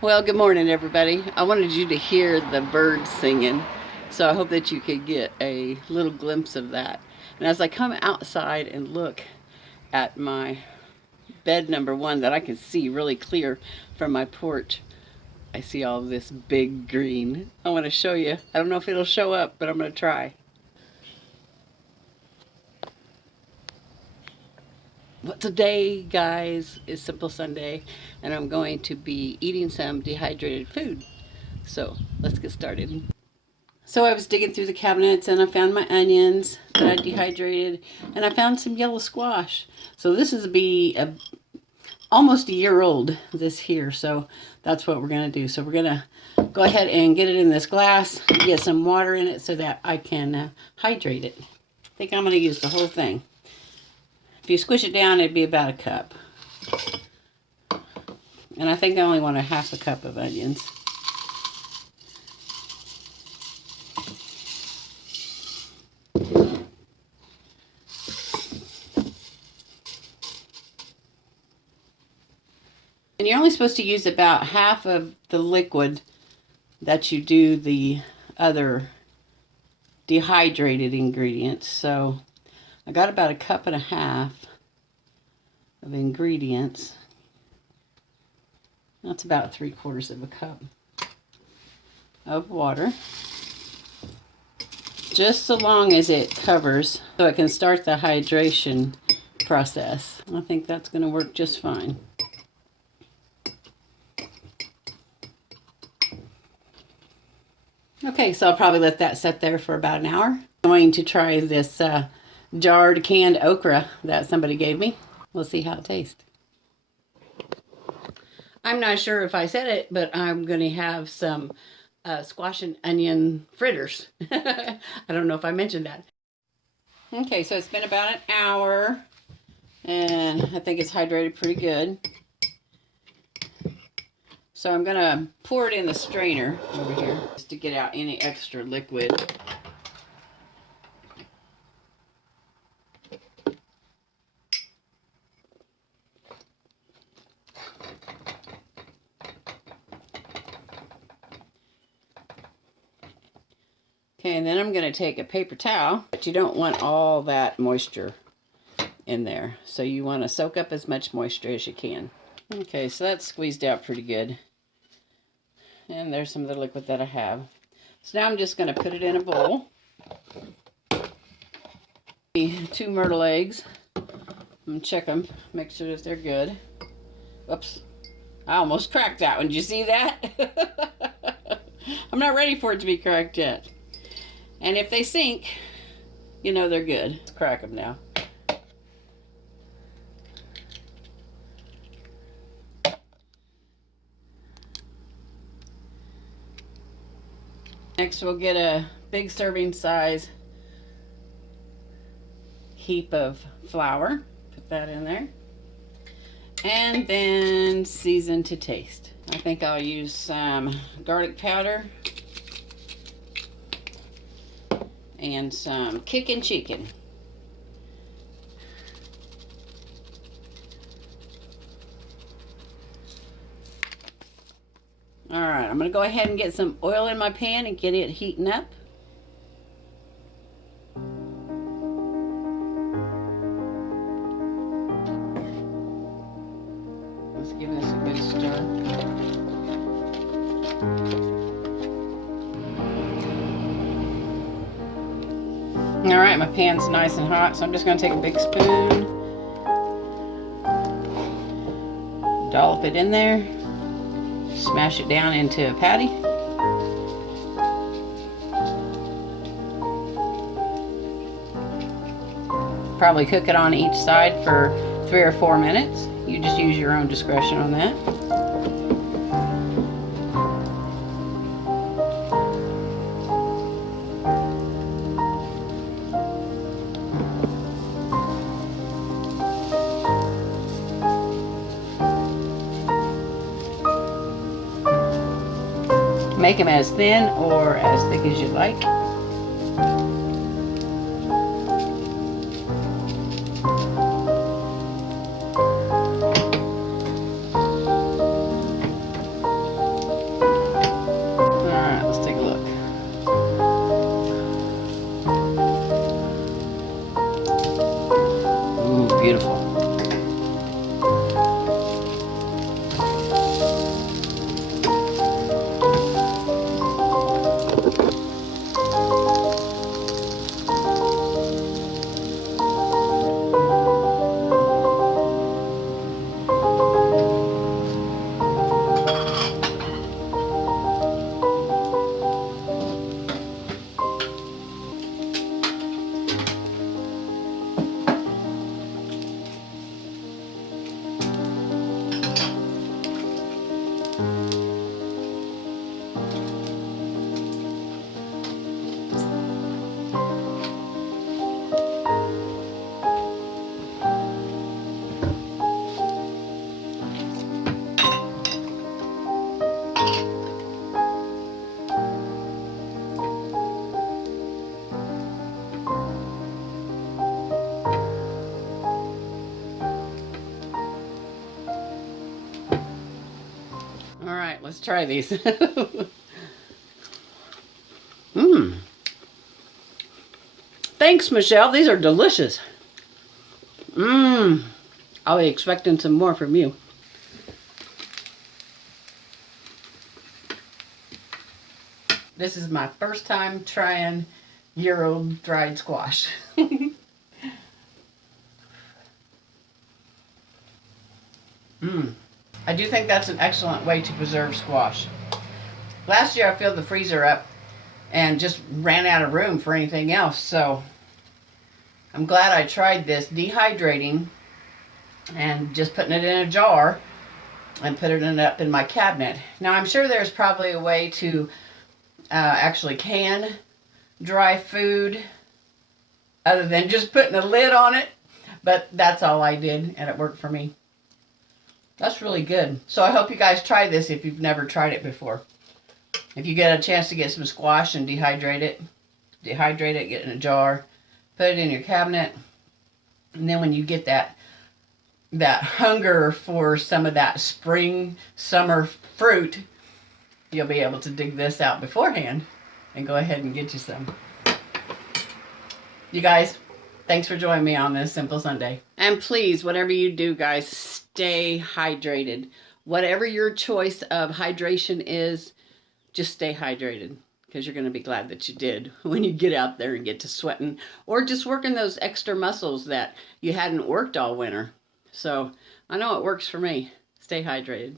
Well, good morning, everybody. I wanted you to hear the birds singing, so I hope that you could get a little glimpse of that. And as I come outside and look at my bed number one that I can see really clear from my porch, I see all this big green. I want to show you. I don't know if it'll show up, but I'm going to try. Well, today, guys, is Simple Sunday, and I'm going to be eating some dehydrated food. So let's get started. So I was digging through the cabinets and I found my onions that I dehydrated, and I found some yellow squash. So this is almost a year old, this here. So that's what we're going to do. So we're going to go ahead and get it in this glass, get some water in it so that I can hydrate it. I think I'm going to use the whole thing. If you squish it down, it'd be about a cup. And I think I only want a half a cup of onions. And you're only supposed to use about half of the liquid that you do the other dehydrated ingredients. So I got about a cup and a half of ingredients. That's about 3/4 of a cup of water. Just so long as it covers so it can start the hydration process. I think that's going to work just fine. Okay, so I'll probably let that sit there for about an hour. I'm going to try this jarred canned okra that somebody gave me. We'll see how it tastes. I'm not sure if I said it, but I'm going to have some squash and onion fritters. I don't know if I mentioned that. Okay, so it's been about an hour, and I think it's hydrated pretty good. So I'm going to pour it in the strainer over here just to get out any extra liquid. Okay, and then I'm going to take a paper towel, but you don't want all that moisture in there. So you want to soak up as much moisture as you can. Okay, so that's squeezed out pretty good. And there's some of the liquid that I have. So now I'm just going to put it in a bowl. 2 myrtle eggs. I'm going to check them, make sure that they're good. Oops, I almost cracked that one. Did you see that? I'm not ready for it to be cracked yet. And if they sink, you know they're good. Let's crack them now. Next we'll get a big serving size heap of flour. Put that in there. And then season to taste. I think I'll use some garlic powder and some kickin' chicken. All right, I'm gonna go ahead and get some oil in my pan and get it heating up. Let's give this a good stir. All right, my pan's nice and hot, so I'm just gonna take a big spoon, dollop it in there, smash it down into a patty. Probably cook it on each side for 3 or 4 minutes. You just use your own discretion on that. Make them as thin or as thick as you like. Let's try these. Mmm. Thanks, Michelle. These are delicious. Mmm. I'll be expecting some more from you. This is my first time trying year-old dried squash. Mmm. I do think that's an excellent way to preserve squash. Last year I filled the freezer up and just ran out of room for anything else, so I'm glad I tried this dehydrating and just putting it in a jar and putting it up in my cabinet. Now I'm sure there's probably a way to actually can dry food other than just putting a lid on it, but that's all I did and it worked for me. That's really good. So I hope you guys try this if you've never tried it before. If you get a chance to get some squash and dehydrate it, get it in a jar, put it in your cabinet, and then when you get that hunger for some of that spring, summer fruit, you'll be able to dig this out beforehand and go ahead and get you some. You guys, thanks for joining me on this Simple Sunday. And please, whatever you do, guys, stay hydrated. Whatever your choice of hydration is, just stay hydrated, because you're going to be glad that you did when you get out there and get to sweating or just working those extra muscles that you hadn't worked all winter. So I know it works for me. Stay hydrated.